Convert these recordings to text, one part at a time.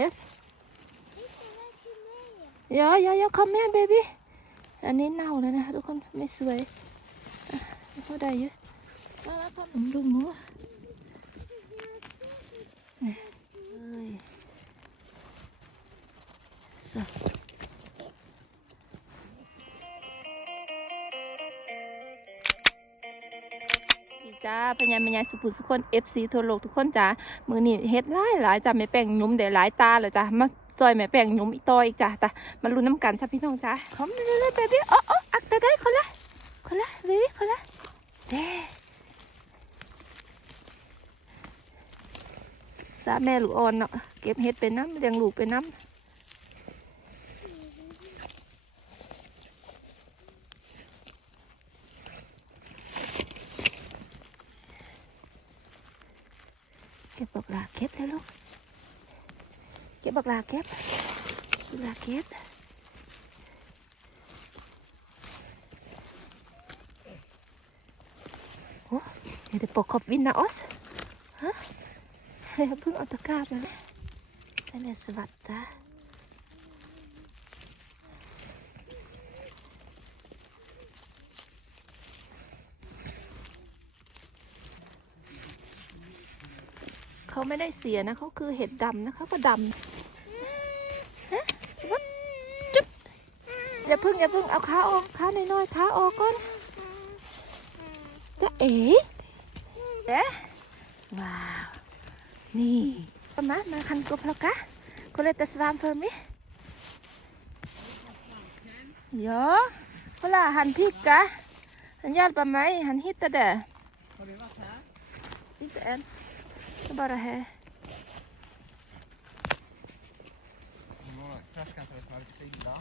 yes ยายายาคอมเมนต์เบบี้อันนี้เน่าแล้วนะทุกคนไม่สวยเขาได้เยอะผมดูหมู จ้าพญาพญาสุภุสุคน FC ทั่วโลกทุกคนจ้ามือนี่เฮ็ดหลายหลายจ้าแม่แป้งยุ้มได้หลายตาเลยจ้ามาซอยแม่แป้งยุ้มอีกต่ออีกจ้าแต่มาลุ้นน้ำกันจ้าพี่น้องจ้าขอมเลยเบบี้อ๋ออ๋ออักตาได้คนละคนละเบบี้คนละเด้จ้าแม่ลูกอ่อนเนาะเก็บเฮ็ดเป็นน้ำเลี้ยงลูกเป็นน้ำ ก็บบักลาเก็บแล้วลูก เก็บบักลาเก็บบักลาเก็บโอ้เดี๋ยวปกขอบวินนะออสฮะเพิ่งเอาตะกร้ามาเลยนั่นแหละสวัสดีจ้า เขาไม่ได้เสียนะเขาคือเห็ดดำนะเขาก็ดำฮะจุ๊บอย่าพิ่งอย่าพิ่งเอาขาออกขาหน่อยๆขาออกก่อนจะเอ๋เอ๊ะว้าว นี่ปมามาคันกบแล้วกะก็เลยแต่สวามเพิ่มมิยอะเวลาหันพริกกะหันยาดปะไหมหันฮิตต่เด้อฮิตแต่แอนก็ bara här. Traskan så det smakar lite illa.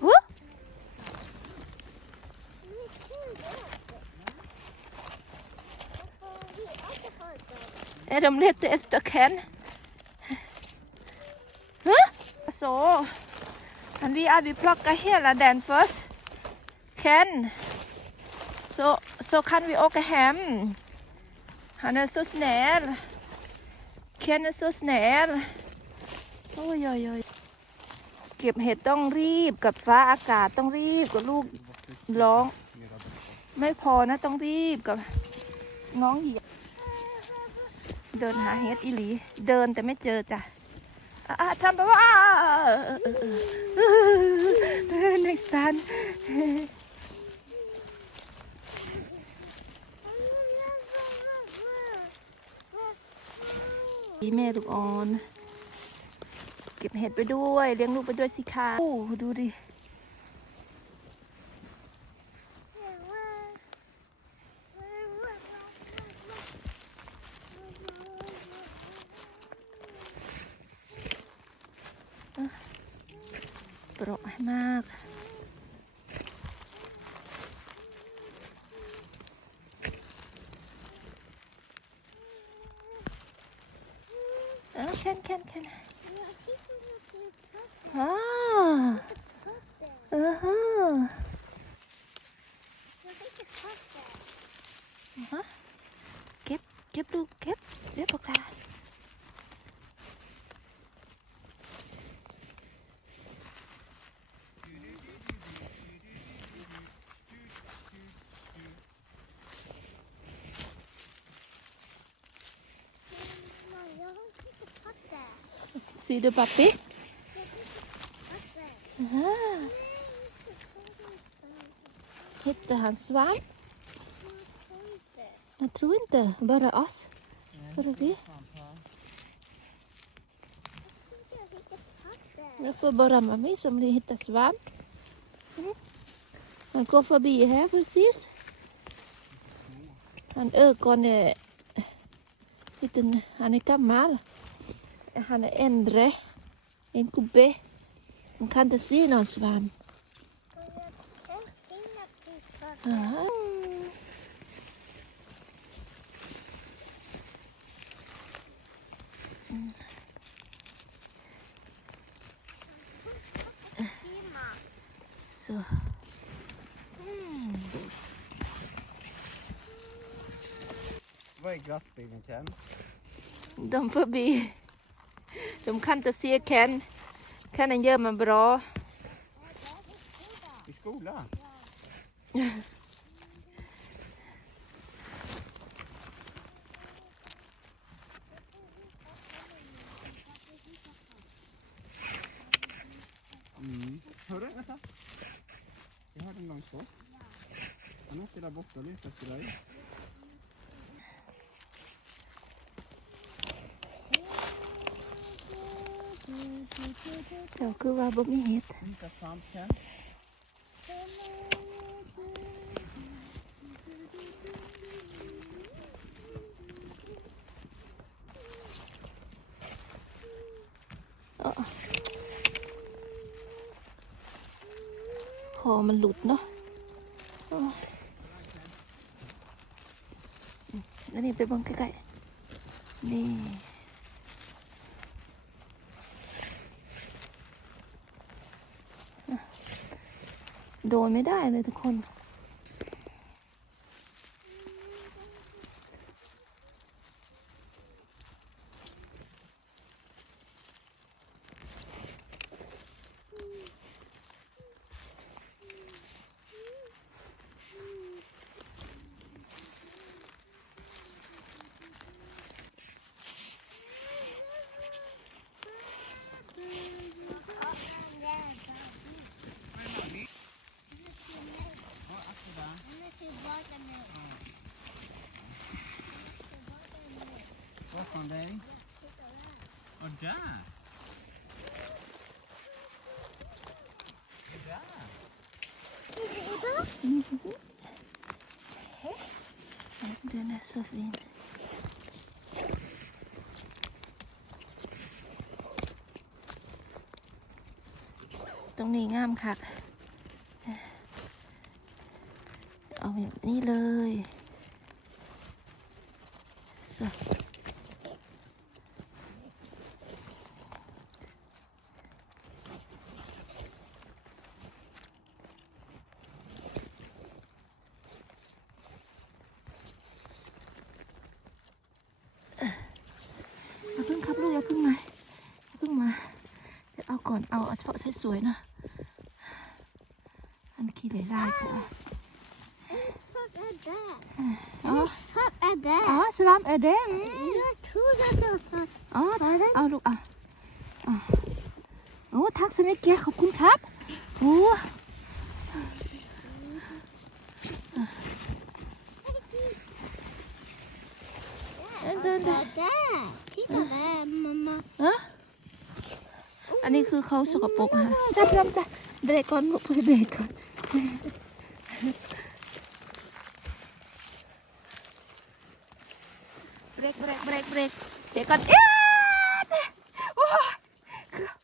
Huh? Är de lite efter Ken? Huh? Så. Men vi är vi plockar hela den först. Ken. Så, så kan vi åka hem. Han är så snäll. Ken är så snäll. Oj, oj, oj. เก็บเห็ดต้องรีบกับฟ้าอากาศต้องรีบกับลูกร้อง ไม่พอนะต้องรีบกับน้องเหยียบเดินหาเห็ดอีหลี เดินแต่ไม่เจอจ้ะ ทำแบบว่าอะเออเออเออในสันแม่ลูกอ่อน เก็บเห็ดไปด้วย เลี้ยงลูกไปด้วยสิคะโอ้ดูดิ เปราะให้มาก เออแค่นแค่นแค่น See the puppy? Ah, Hittar han svamp? Jag tror inte. Bara oss. Bara vi. Jag får bara mamma som hittar svamp. Han går förbi här precis. Han ögon är... Liten, han är gammal. Är äldre. En gubbe. Man kan inte se någon svamp. Aha. so Vad är glassbilen Ken? de förbi de kan inte se Ken kan han gömma bra I skolan? Mm. Hörru, vänta. Jag hörde en långt bort. Han åker där borta och letar efter dig. เดี๋ยวคือว่าบ่มีเห็ด Hitta svamp Ken. คอมันหลุดเนาะแล้วนี่ไปบังใกล้ๆนี่ โดนไม่ได้เลยทุกคน อดจ้าจ้าเดินสุดเลยตรงนี้งามคักเอาแบบนี้เลยสุดยอย่าเพิ่งครับลูกอย่าเพิ่งมาอย่าเพิ่งมาเดี๋ยว เอาก่อนเอาเอาเฉพาะสวยๆนะอันขี้เหร่ได้ค่ะ Vad är det? อ๋อ Vad är det? อ๋อสลามเอเดม Jag tror att det var อ๋อเอาลูกอะอะโอ้ทักสมิเกียขอบคุณครับโอ้เดินเดินเดิน där. Titta där, mamma. ฮะ อันนี้คือเขาสกปรกฮะจับจับจับเบรกก่อนลูกเบรกก่อนเบรกเบรกเบรกเบรกเบรกก่อนเอ๊ะโอ้ยเกือบ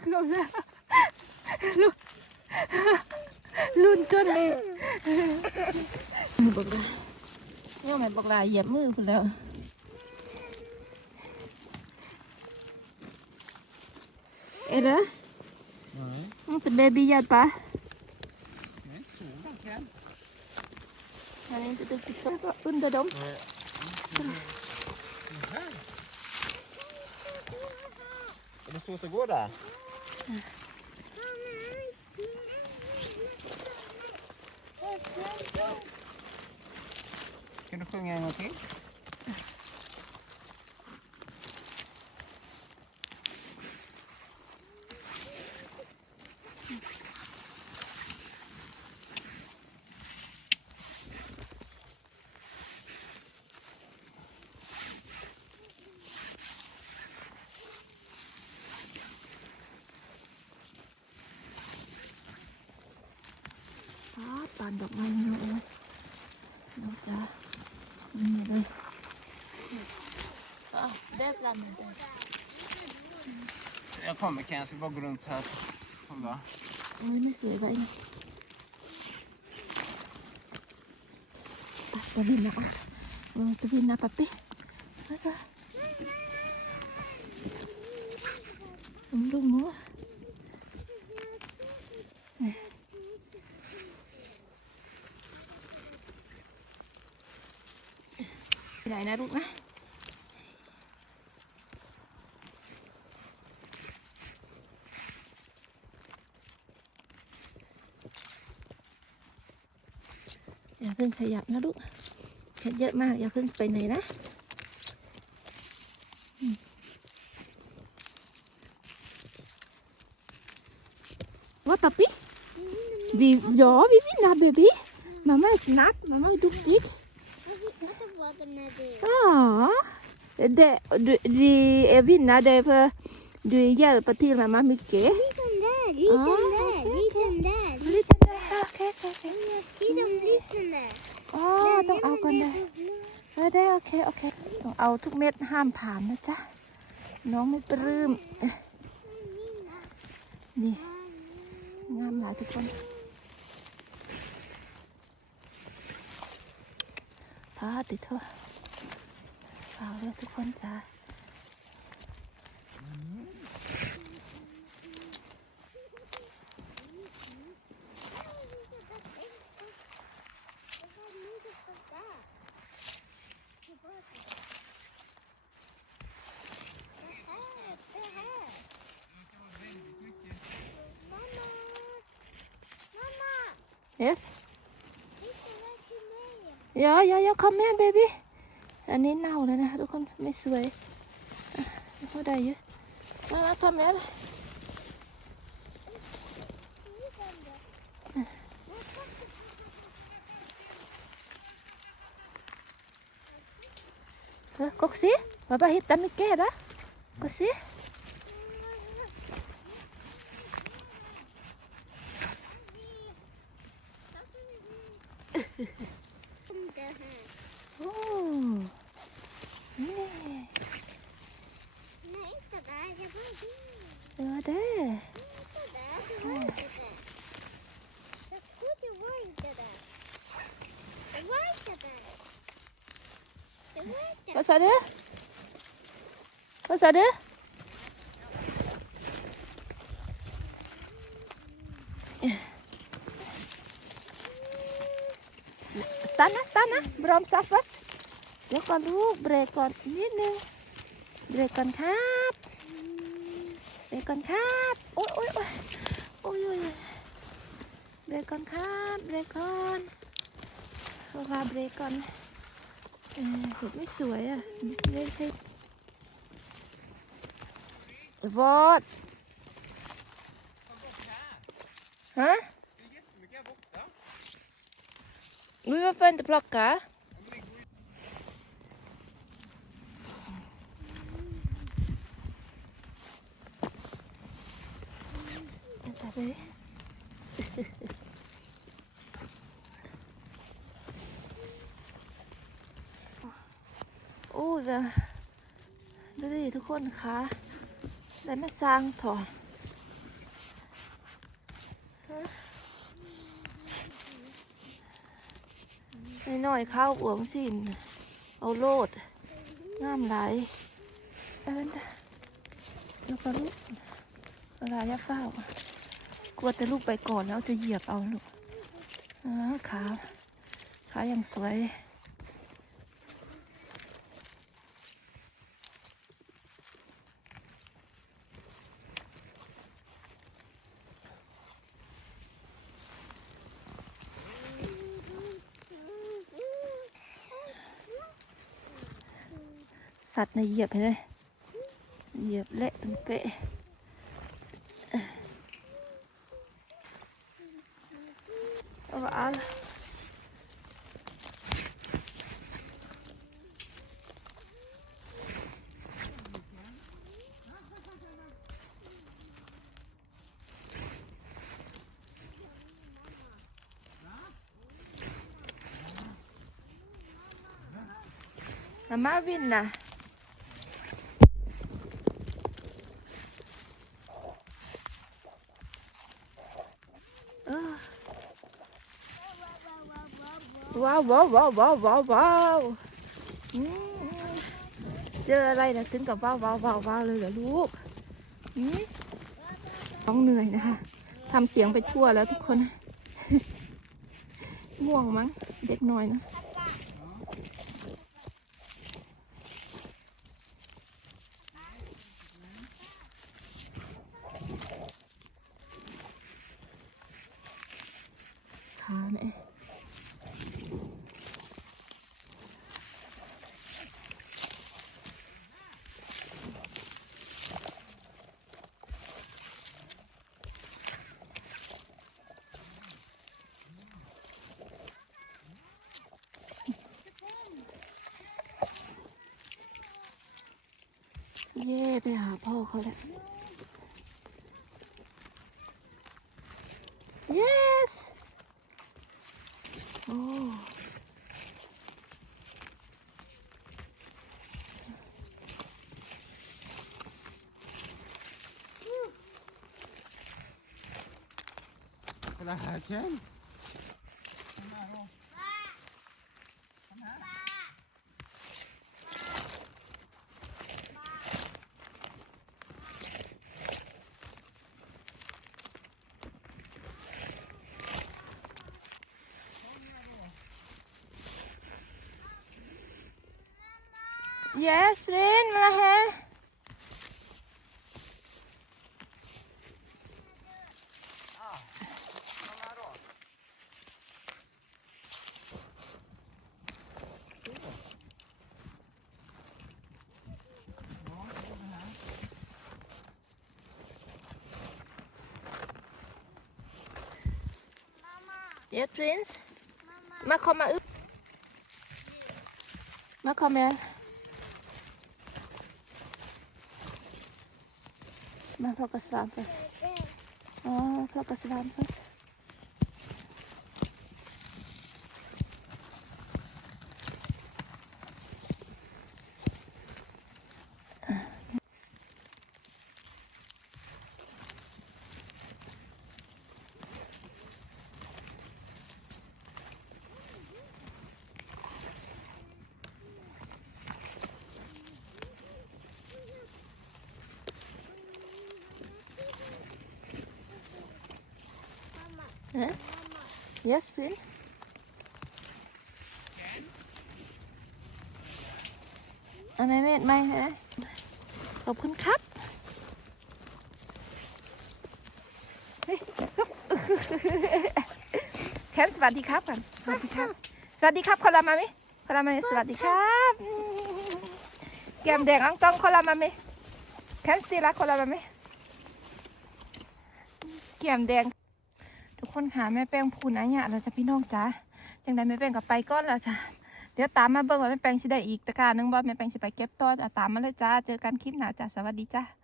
เกือบแล้วลุ้นลุ้นจนเลยบอกเลยเนี่ยแม่บอกลาเหยียบมือคุณแล้ว Är det? Nej. Inte baby hjälpa? Nej. Han är inte duktig så. Under dem. Är det svårt att gå där? Kan du sjunga en gång till? Det är framtiden. Jag kommer kan jag ska bara gå runt här. Kolla. Nu måste vi vara inne. Asta vinna Asta. Vi måste vinna pappi. Som blommor. Này nè đúng á อย่าเพิ่งขยับนะลูกเห็ดเยอะมาก อย่าเพิ่งไปไหนนะ Wat papi? Wie, ja, wie vinner baby? Mamma är snabb, mamma är duktig. Wat var det med det? Ja, det, du, de är vinnare för du hjälper till mamma mycket. Liten där, liten Ah, där, okej, liten där. Lite där, okej, okej, okej. Se de liten där. อ๋อ ต้องเอาก่อนเลยเออได้โอเคโอเคต้องเอาทุกเม็ดห้ามผ่านนะจ๊ะน้องไม่ปลื้มเอ๊ะนี่งามหลายทุกคนพาติดเถอะเอาเลยทุกคนจ้า Yes Yeah yeah yeah come here อันนี้เน่าแล้วนะทุกคนไม่สวยเขาได้เยอะมาแล้ว come here ก็สิบ้าบ้าฮิตตามิเกะนะก็สิ det var det. Inte där. Det var inte där. Jag tror det var inte där. Det var inte där. Det var inte Vad sa du? Vad sa du? Stanna, stanna. Bromsa först. เดี๋ยวก่อนลูกเบรกก่อนนิดนึงเบรกก่อนครับเบรกก่อนครับโอ้ยโอ้ยโอ้ยโอ้ยโอ้ยเบรกก่อนครับเบรกก่อนเวลาเบรกก่อนเออเห็นไม่สวยอะไม่นใช่วอดฮะ Vi varför inte plocka? Vänta du. Ôi, và ดูดิทุกคนคะแล้วมาสร้างถอ นน้อยข้าวอวมสินเอาโลดงามหลายเอ้นลูก็ลูกเวลาย่าเฝ้ากลัวแต่ลูกไปก่อนแล้วจะเหยียบเอาลูกอ่าขาขายังสวย สัตว์ในะเหยียบเห็นไหมเหยียบเละตุ้มเป๊ะเอาว่าเอาละมามาวินนะ เออ ว้าวว้าวว้าวว้าวว้าวว้าวเจออะไรนะถึงกับว้าวว้าวว้าวว้าวเลยเหรอลูกน้องเหนื่อยนะคะทำเสียงไปทั่วแล้วทุกคน ง่วงมั้งเด็กน้อยนะ เย่ไปหาพ่อเขาแหละ yes โอ้ราหาแค่ ปรินมาแฮะ yes prince มาคอมมาอึบมาคอมมามาพลอกสวามฟัสอ๋อพลอกสวามฟัส Huh? Yes, Prince. อันไหนเม็ดไหมฮะขอบคุณครับ แคนสวัสดีครับก่อนสวัสดีครับ สวัสดีครับคนละมาไหมคนละมาไหมสวัสดีครับ แก้มแดงอังต้องคนละมาไหมแคนสตีรักคนละมาไหมแก้มแดง คนค่ะแม่แป้งพูดนะเนี่ยเราจะพี่น้องจ้าจังใดแม่แป้งกับไปก้อนแล้วจ้ะเดี๋ยวตามมาเบิ่งว่าแม่แป้งสิได้อีกตะการนึงบ่แม่แป้งสิไปเก็บต่อจ้าตามมาเลยจ้าเจอกันคลิปหน้าจ้าสวัสดีจ้า